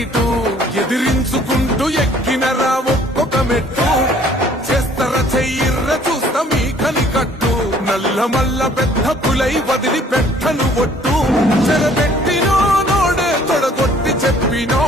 నీటు ఎదిరించుకుంటూ ఎక్కినరా ఒక్కొక్క మెట్టు చేస్తర చెయ్యిర్ర చూస్తా మీ కనికట్టు నల్ల మల్ల పెద్ద పులై వదిలి పెట్టను ఒట్టు చెరబెట్టినో నోడే తొడగొట్టి చెప్పినో